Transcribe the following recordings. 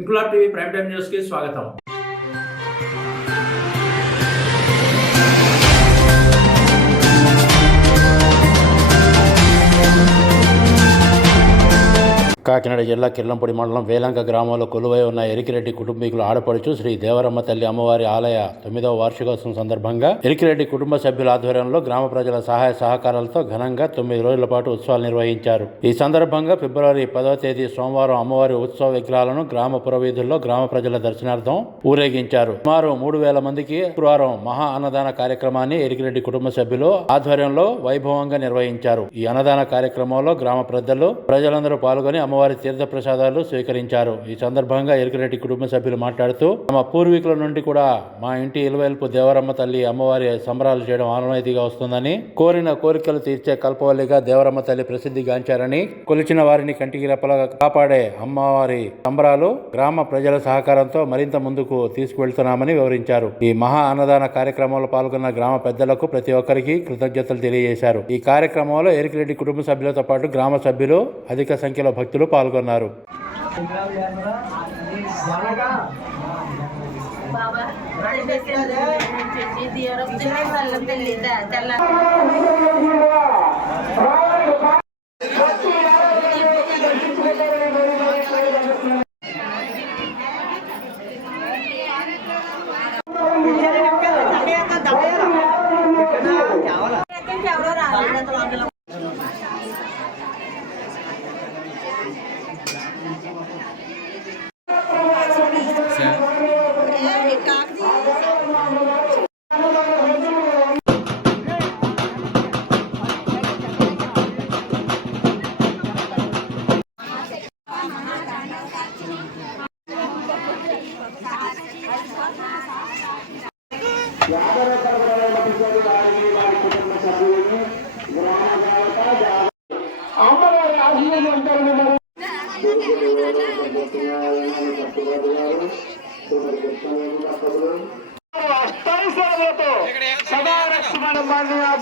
Inquilab TV prime time news కి స్వాగతం. కాకినాడ జిల్లా కిర్లంపూడి మండలం వేలంక గ్రామంలో కొలువై ఉన్న ఎరికిరెడ్డి కుటుంబీకులు ఆడపడుచు శ్రీ దేవరమ్మ తల్లి అమ్మవారి ఆలయ 9వ వార్షికోత్సవం సందర్భంగా ఎరికిరెడ్డి కుటుంబ సభ్యుల ఆధ్వర్యంలో గ్రామ ప్రజల సహాయ సహకారాలతో ఘనంగా 9 రోజుల పాటు ఉత్సవాలు నిర్వహించారు. ఈ సందర్భంగా ఫిబ్రవరి 10వ తేదీ సోమవారం అమ్మవారి ఉత్సవ విగ్రహాలను గ్రామ పురవీధుల్లో గ్రామ ప్రజల దర్శనార్థం ఊరేగించారు. సుమారు 3000 మందికి శుక్రవారం మహా అన్నదాన కార్యక్రమాన్ని ఎరికిరెడ్డి కుటుంబ సభ్యులు ఆధ్వర్యంలో వైభవంగా నిర్వహించారు. ఈ అన్నదాన కార్యక్రమంలో గ్రామ పెద్దలు ప్రజలందరూ పాల్గొని అమ్మవారి తీర్థ ప్రసాదాలు స్వీకరించారు. ఈ సందర్భంగా ఎరికిరెడ్డి కుటుంబ సభ్యులు మాట్లాడుతూ తమ పూర్వీకుల నుండి కూడా మా ఇంటి ఇలవేల్పు దేవరమ్మ తల్లి అమ్మవారి సంబరాలు చేయడం ఆనవాయితీగా వస్తుందని, కోరిన కోరికలు తీర్చే కల్పవల్లిగా దేవరమ్మ తల్లి ప్రసిద్ధిగాంచారని, కొలిచిన వారిని కంటికి రెప్పలా కాపాడే అమ్మవారి సంబరాలు గ్రామ ప్రజల సహకారంతో మరింత ముందుకు తీసుకువెళ్తున్నామని వివరించారు. ఈ మహా అన్నదాన కార్యక్రమంలో పాల్గొన్న గ్రామ పెద్దలకు ప్రతి ఒక్కరికి కృతజ్ఞతలు తెలియజేశారు. ఈ కార్యక్రమంలో ఎరికిరెడ్డి కుటుంబ సభ్యులతో పాటు గ్రామ సభ్యులు అధిక సంఖ్యలో భక్తులు పాల్గొన్నారు.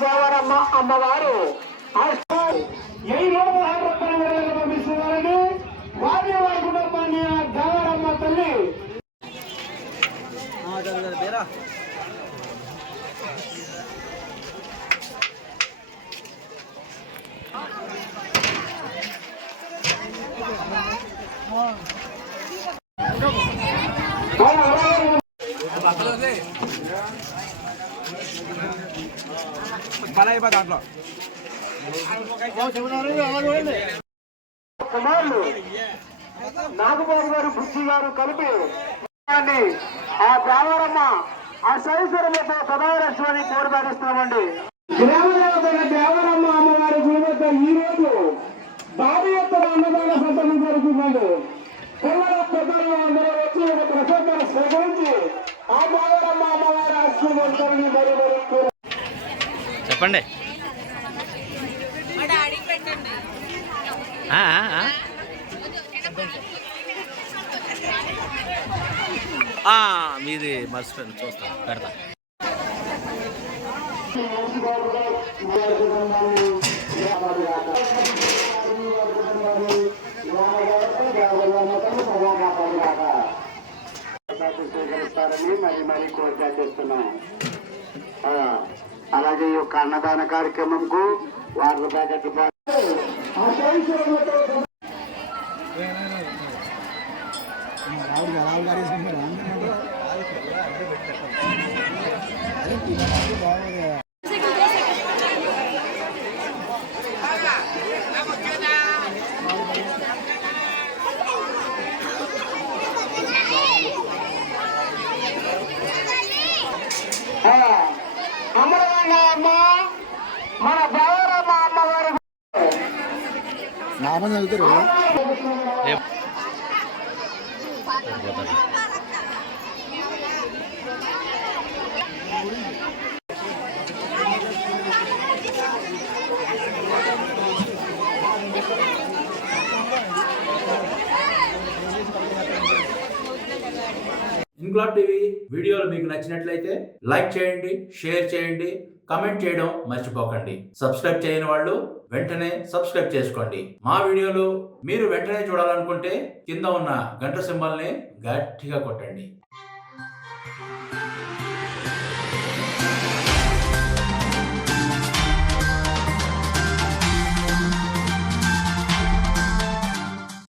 దేవరమ్మ అమ్మవారు పంపిస్తున్నారని వారి వారి కుటుంబాన్ని ఆ దేవరమ్మ తల్లి దాంట్లో కుమారులు నాగబాబు గారు, బుద్ధి గారు కలిపి ఆ దేవరమ్మ ఆ సైశ్వరతో సదాలక్ష్మణి కోరిపాటిస్తున్నామండి. గ్రామదేవతైన దేవరమ్మ అమ్మవారి గుడి వద్ద ఈ రోజు భారీ ఎత్తున అన్నదాన సంతకం జరుగుతుందండి. పిల్లల పెద్దలు అందరూ వచ్చి ఒక ప్రసాదాన్ని స్వీకరించి ఆ దేవరమ్మ అమ్మవారి ఆశీర్వదించాలని మరి చెప్పండి. మీది మర్చిపోయింది, చూస్తాను, పెడతా. స్వీకరిస్తారని మరి కోరిక చేస్తున్నాం. అలాగే ఈ యొక్క అన్నదాన కార్యక్రమంకు వారు అమ్మ మన దేవరమ్మ అమ్మవారి నామం చదువుతారు. ఇంక్లాబ్ టీవీ వీడియోలు మీకు నచ్చినట్లయితే లైక్ చేయండి, షేర్ చేయండి, కమెంట్ చేయడం మర్చిపోకండి. సబ్స్క్రైబ్ చేయని వాళ్ళు వెంటనే సబ్స్క్రైబ్ చేసుకోండి. మా వీడియోలు మీరు వెంటనే చూడాలనుకుంటే కింద ఉన్న గంట సింబల్ని గట్టిగా కొట్టండి.